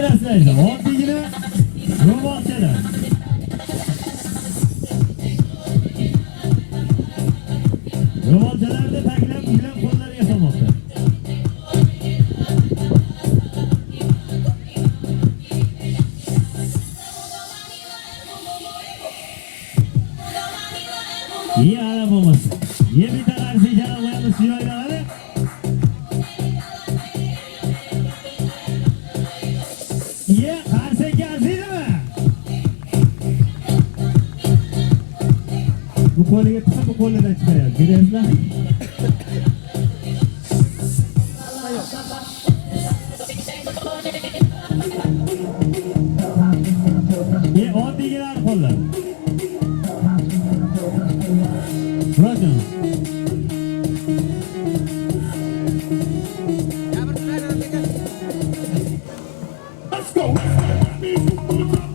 berasizlar. Oddiygina ro'molchalar. Ro'molchalarda taklab bilan qo'llar yasamoqda. İyi adam olmasın. Yemin ederim sizden Allah'ın suyayları. İyi, karşı gelsin mi? Bu konuya kısa bu konudan çıkıyor. Görüyorsunuz. İyi, 10 bilgiler kollar. Bırakın.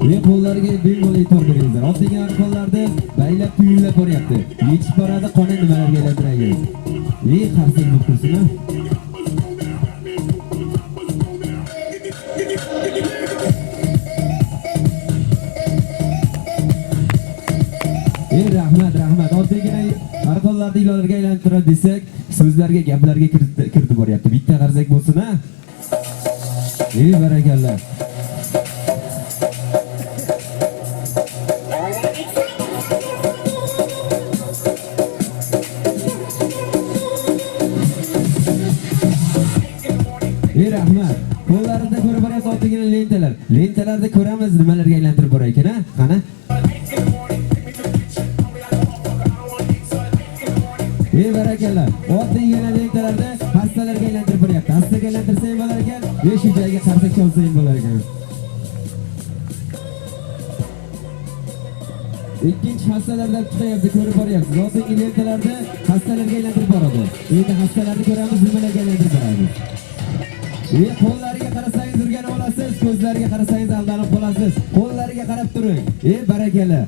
Ve qo'llariga bemalol e'tibor beringlar. Oddiy arqonlarda baylab tuyullab boryapti. Yetib boradi qona nimalarga aylantiraymiz. Qarsak bo'lib tursin. Rahmat. Oddiygina arqonlarni ilolarga aylantiradi desak, so'zlarga, gaplarga kirdi boryapti. Bitta qarsak bo'lsin, ha? Barakallah. Rahmat. Qo'llarida ko'rib borasiz oddiygina lentalar. Lentalarda ko'ramiz nimalarga aylantirib borar ekan, ha? Qani? Barakallah. Oddiygina lentalarda hastalarga aylantirib boryapti. Hastaga aylantirsa ham bo'lar ekan, shu joyga qarsak chalsa ham bo'lar ekan. Ikkinchi hastalardan chiqayapti, ko'rib boryapsiz. Oddiy lentalarda hastalarga aylantirib boradi. Endi hastalarni ko'ramiz, nimalarga aylantirib boradi. Qo'llariga qarasangiz urgan olasiz, ko'zlariga qarasangiz aldanib qolasiz. Qo'llariga qarab turing. Barakalla.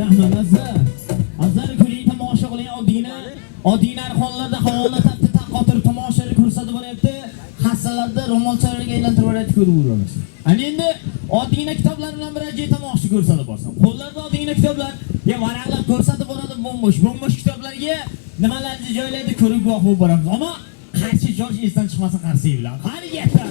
Rahmat azar ko'ring, tomosha qiling. Oddiy narxonlarda havola tapti taqotirib tomoshani ko'rsatib boryapti. Hastalarda ro'molchalarga aylantirib boryapti, ko'rib o'ramiz. Ana endi oddiygina kitoblar bilan birga tomosha ko'rsatib borsin. Qo'llarda oddiygina kitoblar, varaqlab ko'rsatib boradi, bo'm-bo'sh kitoblarga nimalarni joylaydi, ko'rib guvoh bo'lib boramiz. Ammo qarshi joy esdan chiqmasa qarshi bilan. Qani gaplar.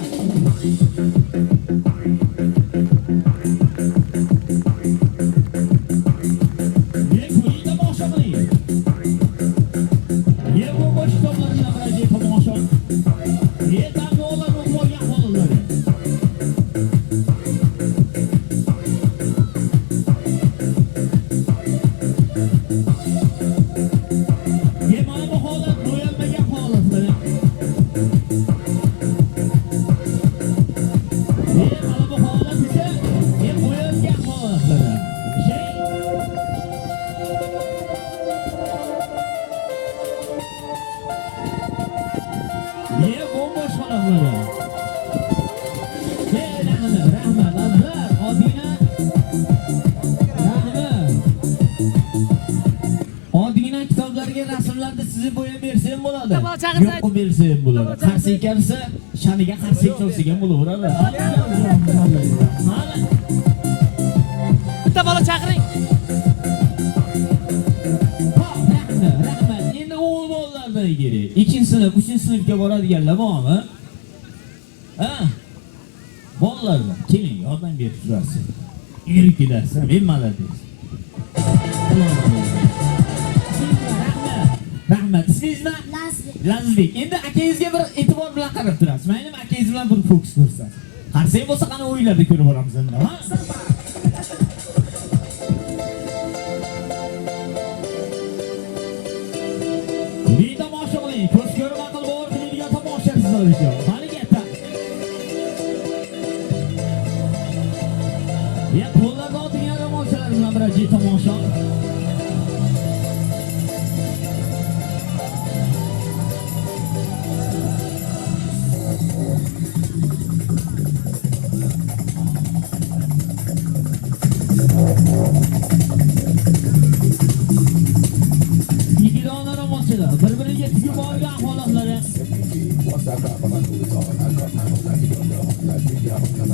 Rasmlarda sizni bo'yab bersam bo'ladi. Yo'q bersam bo'ladi. Qarsak kelsa, shaniga qarsak chalsa ham bo'laveradi. Bitta bola chaqiring. Rahmat. Endi o'g'il bolalardan kerak. 2-sinf, 3-sinfga boradiganlar bormi? Ha? Bolalar, keling, yordam berib turasiz. Yurib kelasizlar, men malades. Rahmat. Sizmi? Lazizbek. Endi akangizga bir e'tibor bilan qarab turasiz. Mayli, akangiz bilan bir fokus ko'rsatasiz. Qarsak bo'lsa qani o'yinlarda ko'rib boramiz endi, ha? Bir tomosha qiling. Ko'z ko'rib aql bovar qiladigan tomosha sizlar uchun. Qani gaplar. Qo'llarda otgan tomoshalar bilan bir tomosha. edi. Bir-biriga tegib olgan holatlari.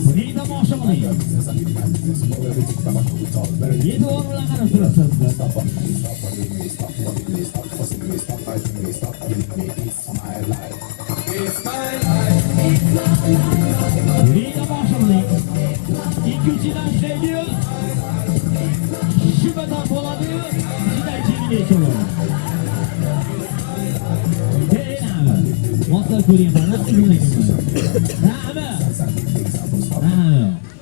Buning tomosha qiling. E'tibor bilan qarab turasizlar. Buning tomosha qiling. Ikkinchidan ishlaydi. Shubada bo'ladi. Juda kengayib keladi. Moslar ko'ring, mana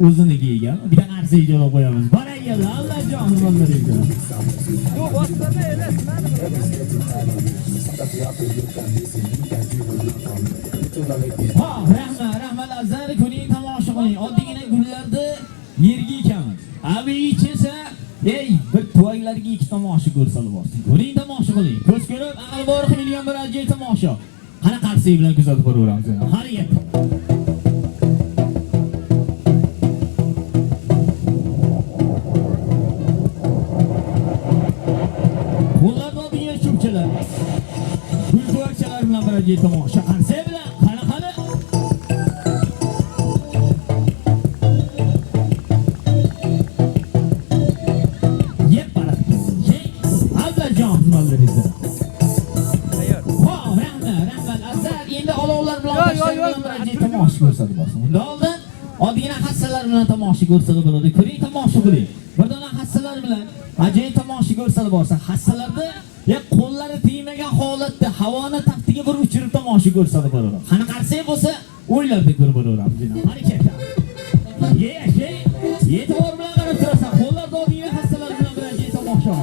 o'ziniga ekan. Bitta narsa ijara qo'yamiz. Barakalla, Allohjon hurmatlaringlar. Yo'q, boshqani emas, mana Ha, rahmat Azar ko'ring, tomosha qiling. Oddiygina gullarni yerga ekamiz. Abi ichsa, bir tuvaklarga ikki tomosha ko'rsatib borsin. Ko'ring, tomosha qiling. Ko'z ko'rib, aql bor million bir ajoyib tomosha. Qani qarsiy bilan kuzatib boraveramiz. Harakat. Qo'llarni oldiga cho'pchalar. Gul tuvakchalar bilan bir ajoyib tomosha. Qarsiy bilan qani. Yep, barakalla. Allohjon hurmatlaringlar. Tomosha ko'rsatib borsin. Unda oldin oddiygina hassalar bilan tomosha ko'rsatib bo'ladi. Ko'ring, tomosha qiling. Bir dona hassalar bilan ajoyib tomosha ko'rsatib borsa, hassalarda qo'llari tegmagan holatda havoni taftiga bir uchirib tomosha ko'rsatib bo'ladi. Qani qarsak bo'lsa, o'ylarda ko'rib bo'laveramiz. Harakatlar. E'tibor bilan qarab turasan. Qo'llarda oddiygina hassalar bilan bir ajoyib tomosha.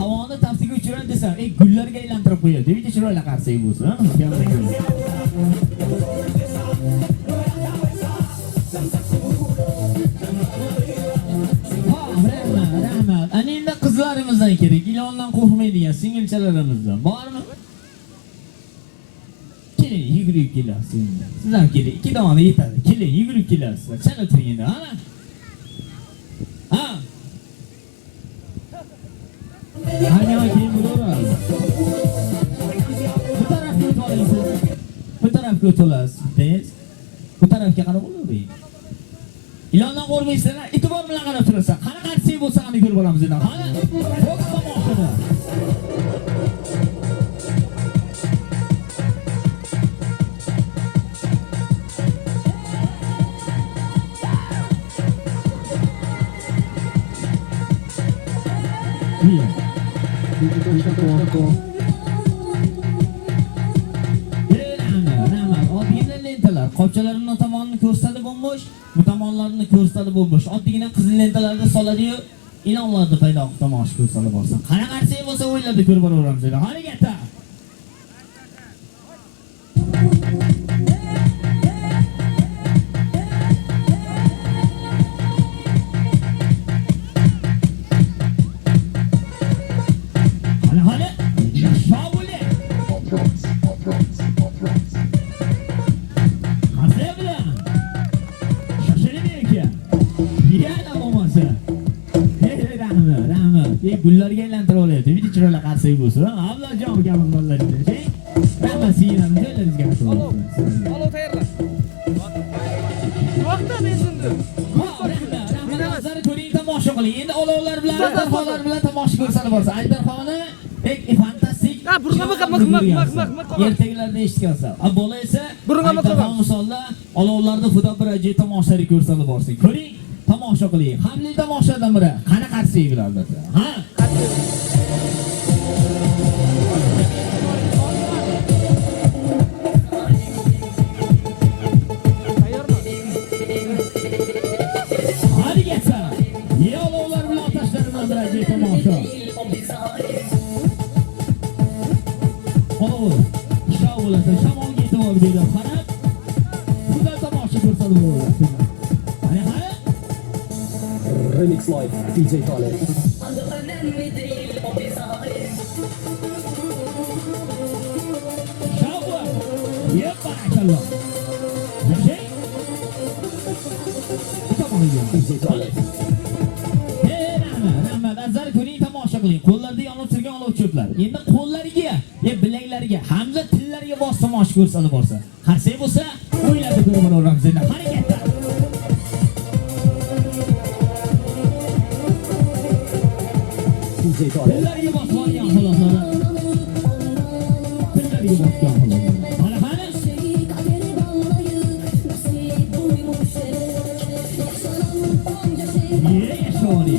Havoni taftiga uchiradi desam, gullarga aylantirib qo'yadi. Bitta chiroyli qarsak bo'lsa, rahmat. Ana endi qizlarimizdan kerak. Ilondan qo'rqmaydigan singilchalarimizdan bormi? Keling, yugurib kelasiz. Siz ham keling. Ikki dona yetadi. Keling, yugurib kelasiz. Chala turing endi, ana. Ha. Hanya keyin bo'laveradi. Bu tarafga o'tolasiz. Bu tarafga qarab o'lavering. Ilondan qo'rqmaysizlar, e'tibor bilan qarab turasan. Qani qarsak bo'lsa, qani ko'rib olamiz endi. Qani? Boks tomoshada. Oddiygina lentalar, qopchalarning tomonini ko'rsatib bo'lmoq, bu tomonlarini ko'rsatib bo'lmoq. Oddiygina qizil lentalarni soladi-yu, ilonlarni paydo qilib tomosha ko'rsatib borsin. Qani qarsak bo'lsa, o'ylarda ko'rib boraveramiz. Harakatlar. Gullarga aylantirib olyapti. Bitta chiroyli qarsak bo'lsa, Allohjon gamirlarlar. Rahmat sizlarga, joylaringizga rahmat. olov tayyorla. Vaqtda mensinda. Rahmat, ko'ring, tomosha qiling. Endi olovlar bilan, ajdarxonlar bilan tomosha ko'rsatib borsa, ajdarxoni fantastik. Ertaklarda eshitgansan. Bola esa ajdarxon misolda olovlarda xudo bir ajoyib tomoshani ko'rsatib borsin. Ko'ring, tomosha qiling. Hamli tomoshadan biri. Qani qarsak bilan albatta. Ha? Shamolga e'tibor berib qarab, bunday tomosha ko'rsatib bo'ladi. Remix Live, DJ Khaled. Yep, barakalloh. Yashang. Tomonga. DJ Khaled. Rahmat, azar ko'ring, tomosha qiling. Qo'llarda yonib turgan olov cho'plar. Endi qo'llariga, bilaklariga, hamda tillariga bos tomosha ko'rsatib borsa. Qarsak bo'lsa, o'yladi ko'raveramiz endi. Harakatda. DJ Khaled. Tillariga bos borgan xolos. Tillariga bosgan xolos. Mana qani? Yashori.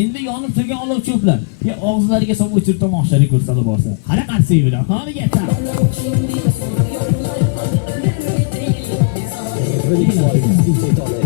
Endi yonib turgan olov cho'plar. Og'izlariga solib o'chirib tomoshani ko'rsatib borsa. Qara qarsak bilan, qani getta. Remix Live, DJ Khaled.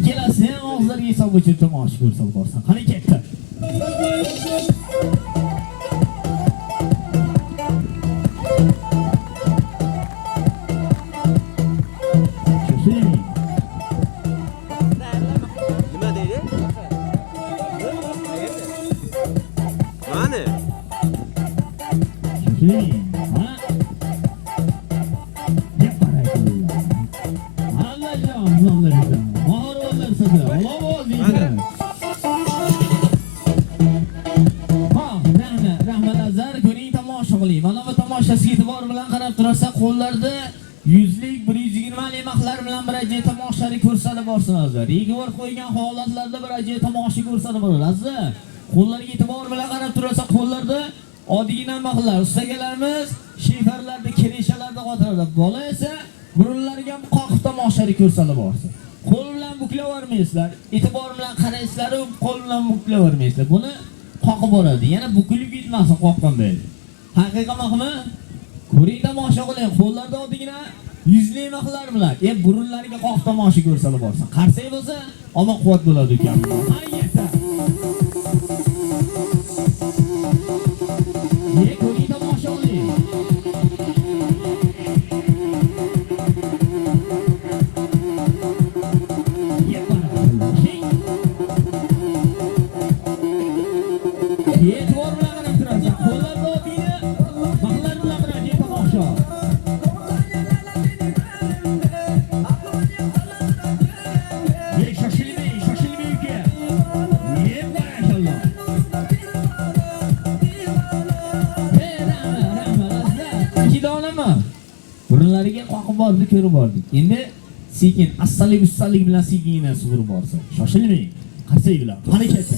Ikkalasini og'izlariga solib o'chirib tomosh ko'rsatib borsa. Qani ketdi. Nima deydi? Mana. Mana bu tomoshasiga e'tibor bilan qarab tursa, qo'llarda 100lik, 120lik maqlar bilan bir ajoyib tomoshani ko'rsatib borsinlar. E'tibor qo'ygan holatlarda bir ajoyib tomosha ko'rsatib borasiz. Qo'llariga e'tibor bilan qarab tursa, qo'llarda oddiygina maqlar, ustagalarimiz shifarlarda, kereshalarda qotiradi. Bola esa burunlariga qoqib tomoshani ko'rsatib borsin. Qo'l bilan buklavermaysizlar, e'tibor bilan qaraysizlar, qo'l bilan buklavermaysizlar. Buni qoqib boradi. Yana bukilib ketmasin qoqqan bo'ladi. Haqiqat maqmi? Ko'ring tomosha qiling. Qo'llarda oddiygina 100lik maqlar bilan, burunlariga qoqib tomosha ko'rsatib borsin. Qarsak bo'lsa, omon quvvat bo'ladi ekan. Harakatda. Ko'ring tomosha qiling. E'tibor bilan qarab turasiz. Qo'llarda oddiygina maqlar bilan bir ajoyib tomosha. Shoshilmang uka. Maşallah. Rahmat. 2 donami? Burunlariga qoqib bordi, ko'rib bordik. Endi sekin, astalik bilan sekingina sug'urib borsa. Shoshilmang. Qarsak bilan. Harakatda.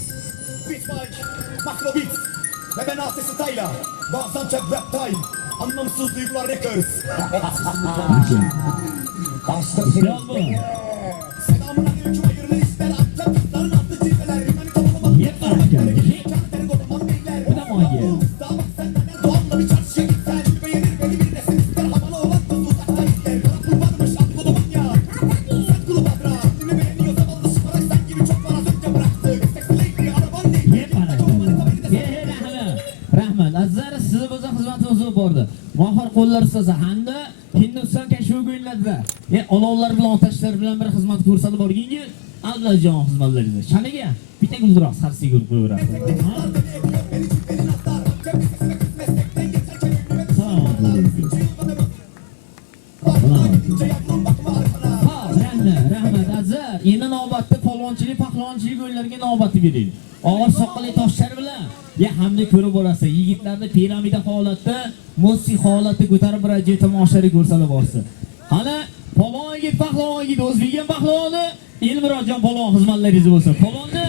Beat Mike, Makro Beats ve ben Asesi Tayla. Bazen çek rap time. Anlamsız duygular records. İşte bu. Selamın aleyküm hayırlı işler. Atla kızların atlı cilveler. Rimani toplama. Yep, barakallah. Kentleri kodaman beyler. Bu da magi. Daha bak senden doğanla bir çarşıya gitsen. Beğenir beni bir resim ister. Havalı olan kız uzakta gider. Karakul varmış adı kodaman ya. Sen kulu badra. Kimi beğeniyor zavallı şımaraysan sen gibi çok var az önce bıraktı. Seksli araban değil. Yep, barakallah. Rahmat. Azizlar, sizni o'z xizmatingiz bordi. Mohir qo'llar ustasi hamda Hindiston kashf o'yinlarida olovlar bilan, otashlar bilan bir xizmat ko'rsatib borgangi Abdullajon xizmatlaringiz. Shaniga bitta guldiroq sarsi ko'rib qo'yaverasiz. Rahmat azizlar. Endi navbatda polvonchilik, pahlavonchilik o'yinlariga navbatni beraylik. Og'ir soqqali toshlar bilan hamda ko'rib borasiz. Yigitlarni piramida holatda, musiqiy holatda ko'tarib bir ajoyib tomoshani ko'rsatib borsin. Hali polvon yigit, pahlavon yigit, o'zbekiston pahlavoni Elmurodjon polvon xizmatlaringiz bo'lsin. Polvonni